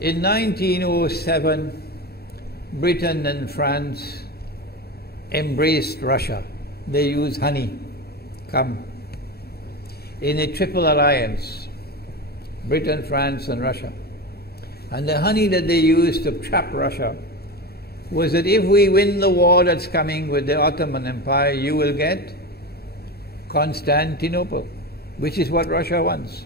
In 1907, Britain and France embraced Russia. They used honey, in a triple alliance, Britain, France and Russia. And the honey that they used to trap Russia was that if we win the war that's coming with the Ottoman Empire, you will get Constantinople, which is what Russia wants.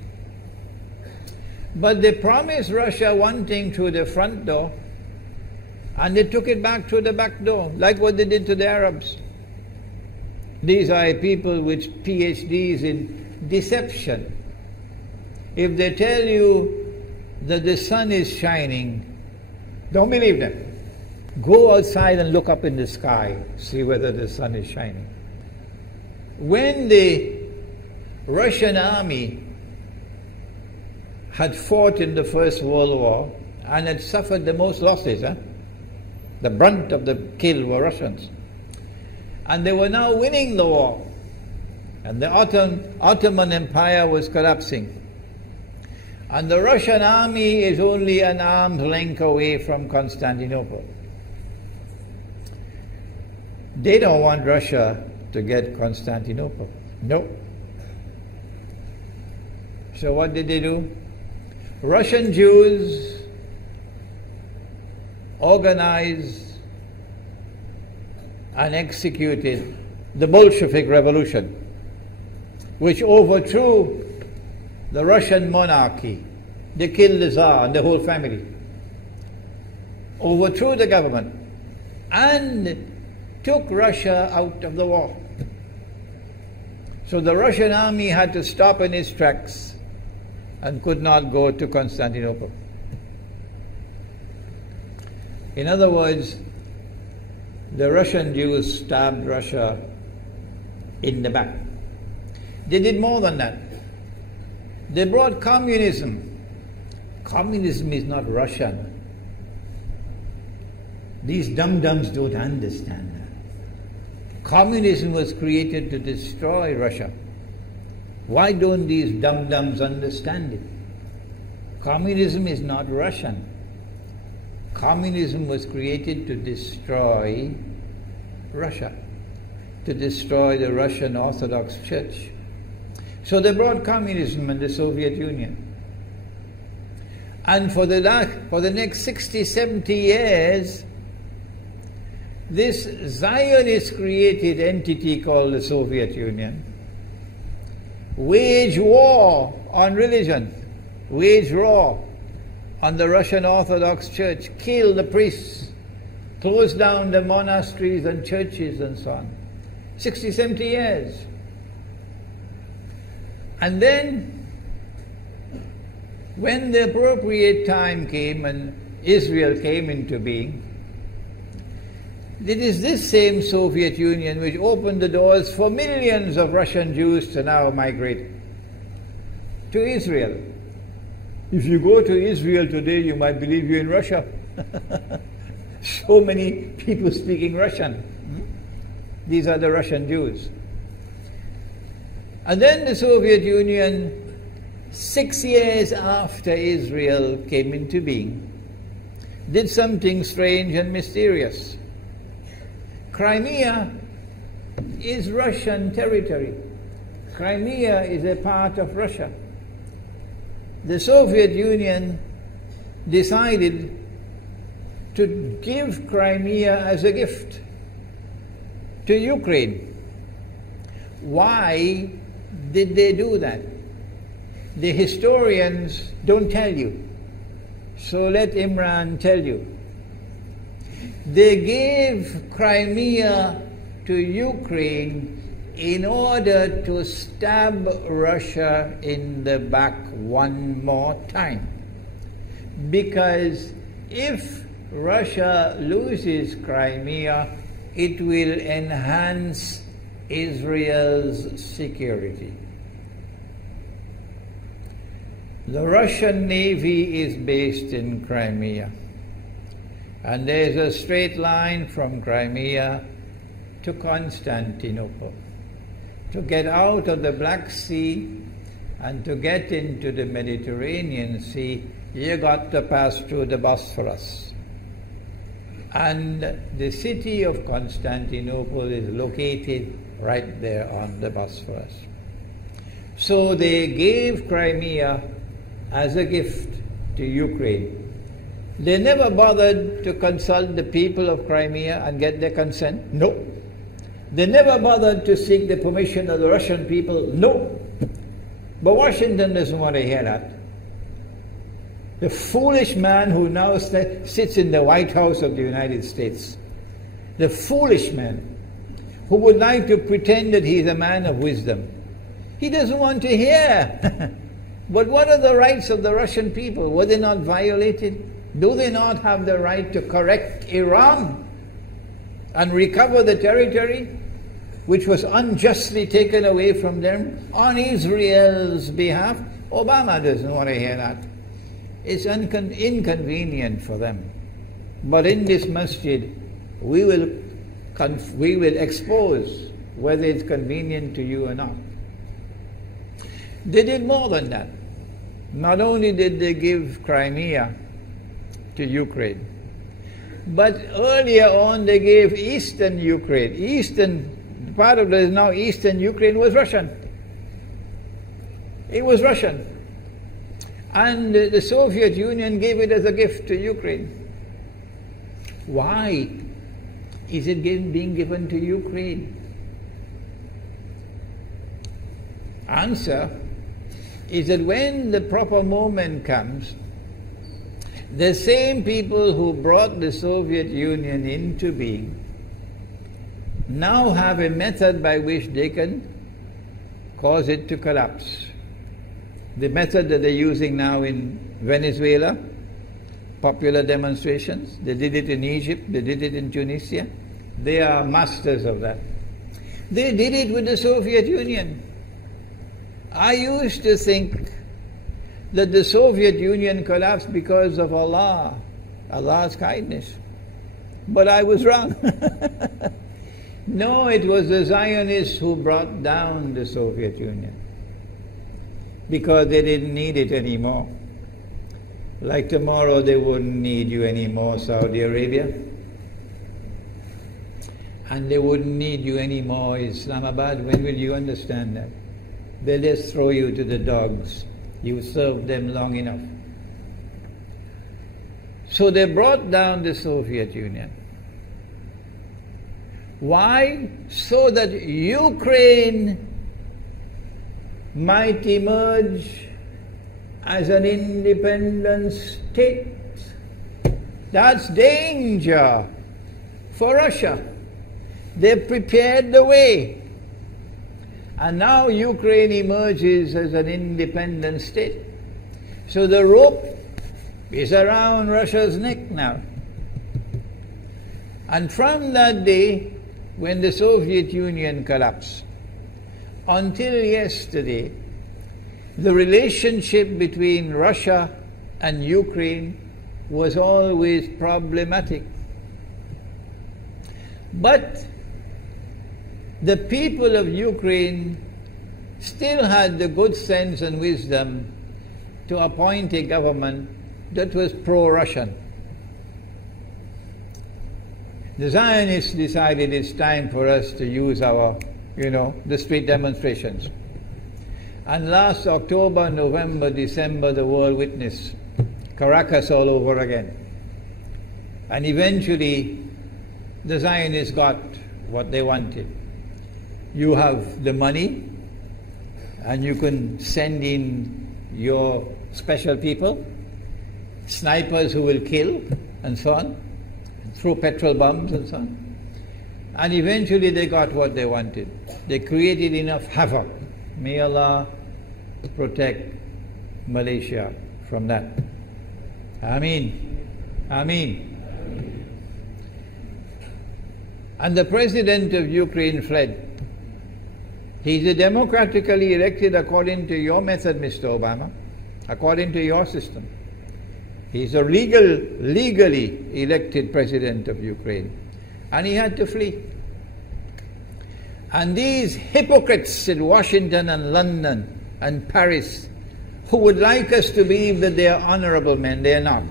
But they promised Russia one thing through the front door, and they took it back through the back door, like what they did to the Arabs. These are people with PhDs in deception. If they tell you that the sun is shining, don't believe them. Go outside and look up in the sky, see whether the sun is shining. When the Russian army had fought in the First World War and had suffered the most losses, the brunt of the kill were Russians, and they were now winning the war, and the Ottoman Empire was collapsing, and the Russian army is only an arm's length away from Constantinople. They don't want Russia to get Constantinople. No. So what did they do? Russian Jews organized and executed the Bolshevik Revolution, which overthrew the Russian monarchy. They killed the Tsar and the whole family, overthrew the government, and took Russia out of the war. So the Russian army had to stop in its tracks and could not go to Constantinople. In other words, the Russian Jews stabbed Russia in the back. They did more than that. They brought communism. Communism is not Russian. These dum-dums don't understand that. Communism was created to destroy Russia. Why don't these dum-dums understand it? Communism is not Russian. Communism was created to destroy Russia, to destroy the Russian Orthodox Church. So they brought communism in the Soviet Union. And for the next 60, 70 years, this Zionist-created entity called the Soviet Union waged war on religion, waged war on the Russian Orthodox Church, killed the priests, closed down the monasteries and churches and so on. 60, 70 years. And then, when the appropriate time came and Israel came into being, it is this same Soviet Union which opened the doors for millions of Russian Jews to now migrate to Israel. If you go to Israel today, you might believe you're in Russia. So many people speaking Russian. These are the Russian Jews. And then the Soviet Union, 6 years after Israel came into being, did something strange and mysterious. Crimea is Russian territory. Crimea is a part of Russia. The Soviet Union decided to give Crimea as a gift to Ukraine. Why did they do that? The historians don't tell you. So let Imran tell you. They gave Crimea to Ukraine in order to stab Russia in the back one more time. Because if Russia loses Crimea, it will enhance Israel's security. The Russian Navy is based in Crimea, and there's a straight line from Crimea to Constantinople. To get out of the Black Sea and to get into the Mediterranean Sea, you got to pass through the Bosphorus. And the city of Constantinople is located right there on the Bosphorus. So they gave Crimea as a gift to Ukraine. They never bothered to consult the people of Crimea and get their consent. No. They never bothered to seek the permission of the Russian people. No. But Washington doesn't want to hear that. The foolish man who now sits in the White House of the United States, the foolish man who would like to pretend that he's a man of wisdom, he doesn't want to hear. But what are the rights of the Russian people? Were they not violated? Do they not have the right to correct Iran and recover the territory which was unjustly taken away from them on Israel's behalf? Obama doesn't want to hear that. It's inconvenient for them. But in this masjid, we will expose whether it's convenient to you or not. They did more than that. Not only did they give Crimea to Ukraine, but earlier on they gave eastern Ukraine. Eastern, part of it is now eastern Ukraine was Russian. It was Russian. And the Soviet Union gave it as a gift to Ukraine. Why is it being given to Ukraine? Answer is that when the proper moment comes, the same people who brought the Soviet Union into being now have a method by which they can cause it to collapse. The method that they're using now in Venezuela, popular demonstrations, they did it in Egypt, they did it in Tunisia, they are masters of that. They did it with the Soviet Union. I used to think that the Soviet Union collapsed because of Allah's kindness. But I was wrong. No, it was the Zionists who brought down the Soviet Union because they didn't need it anymore. Like tomorrow they wouldn't need you anymore, Saudi Arabia. And they wouldn't need you anymore, Islamabad. When will you understand that? They'll just throw you to the dogs. You served them long enough. So they brought down the Soviet Union. Why? So that Ukraine might emerge as an independent state. That's danger for Russia. They prepared the way. And now Ukraine emerges as an independent state. So the rope is around Russia's neck now. And from that day, when the Soviet Union collapsed, until yesterday, the relationship between Russia and Ukraine was always problematic. But the people of Ukraine still had the good sense and wisdom to appoint a government that was pro-Russian. The Zionists decided it's time for us to use our, the street demonstrations. And last October, November, December, the world witnessed Caracas all over again. And eventually, the Zionists got what they wanted. You have the money, and you can send in your special people, snipers who will kill, and so on, throw petrol bombs and so on. And eventually they got what they wanted. They created enough havoc. May Allah protect Malaysia from that. Ameen. Ameen. And the president of Ukraine fled. He's a democratically elected according to your method, Mr. Obama, according to your system. He's a legally elected president of Ukraine. And he had to flee. And these hypocrites in Washington and London and Paris who would like us to believe that they are honorable men. They are not.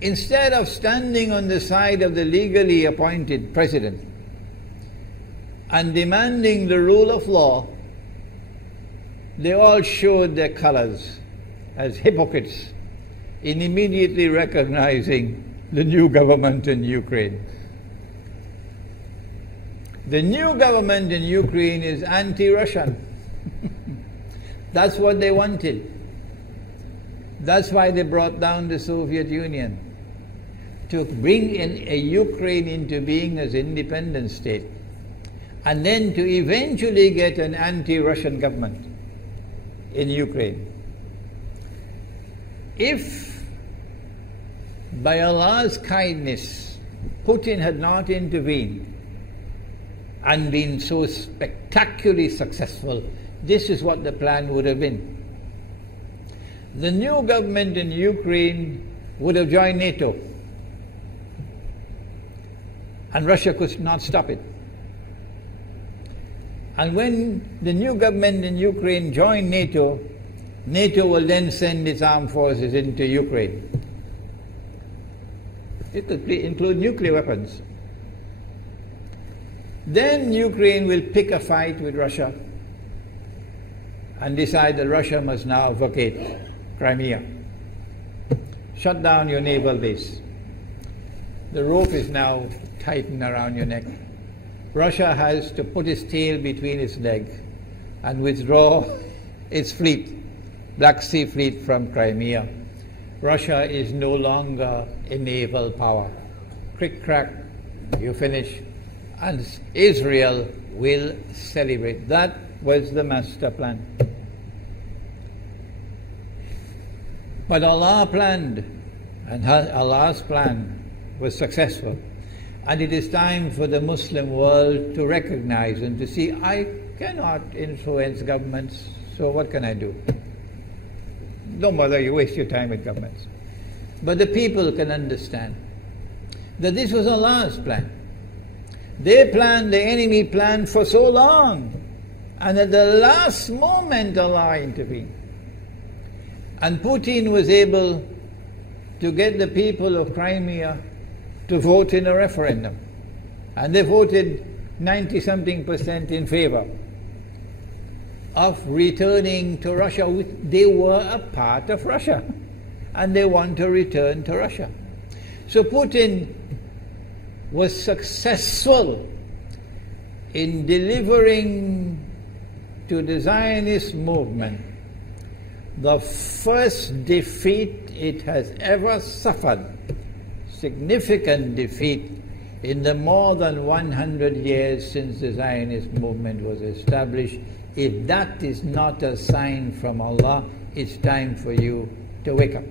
Instead of standing on the side of the legally appointed president and demanding the rule of law, they all showed their colors as hypocrites in immediately recognizing the new government in Ukraine. The new government in Ukraine is anti-Russian. That's what they wanted. That's why they brought down the Soviet Union, to bring in a Ukraine into being as independent state, and then to eventually get an anti-Russian government in Ukraine. If by Allah's kindness Putin had not intervened and been so spectacularly successful, this is what the plan would have been. The new government in Ukraine would have joined NATO, and Russia could not stop it. And when the new government in Ukraine joined NATO, NATO will then send its armed forces into Ukraine. It could include nuclear weapons. Then Ukraine will pick a fight with Russia and decide that Russia must now vacate Crimea. Shut down your naval base. The rope is now tightened around your neck. Russia has to put its tail between its legs and withdraw its fleet, Black Sea Fleet, from Crimea. Russia is no longer a naval power. Crick crack, you finish. And Israel will celebrate. That was the master plan. But Allah planned, and Allah's plan was successful. And it is time for the Muslim world to recognize and to see, I cannot influence governments, so what can I do? Don't bother, you waste your time with governments. But the people can understand that this was Allah's plan. They planned, the enemy planned for so long, and at the last moment Allah intervened. And Putin was able to get the people of Crimea to vote in a referendum. And they voted 90-something% in favor of returning to Russia. They were a part of Russia, and they want to return to Russia. So Putin was successful in delivering to the Zionist movement the first defeat it has ever suffered, significant defeat, in the more than 100 years since the Zionist movement was established. If that is not a sign from Allah, it's time for you to wake up.